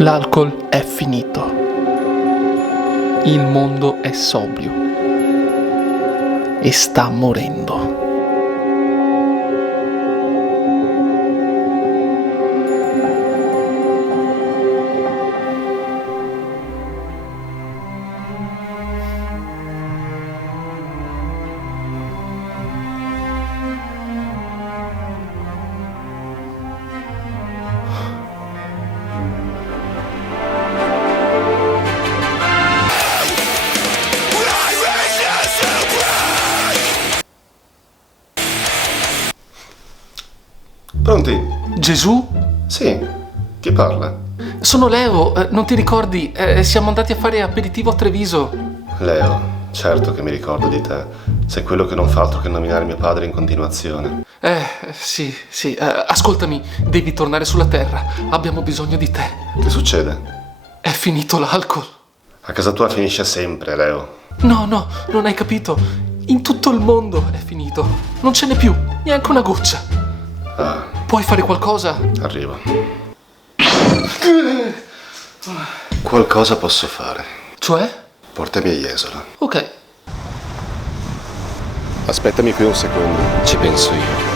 L'alcol è finito. Il mondo è sobrio. E sta morendo. Pronti? Gesù? Sì. Chi parla? Sono Leo, non ti ricordi? Siamo andati a fare aperitivo a Treviso. Leo, certo che mi ricordo di te. Sei quello che non fa altro che nominare mio padre in continuazione. Sì. Ascoltami, devi tornare sulla terra. Abbiamo bisogno di te. Che succede? È finito l'alcol. A casa tua finisce sempre, Leo. No, non hai capito. In tutto il mondo è finito. Non ce n'è più, neanche una goccia. Ah, Puoi fare qualcosa? arrivo. Qualcosa posso fare. Cioè? Portami a Jesola. Ok. Aspettami qui un secondo, ci penso io.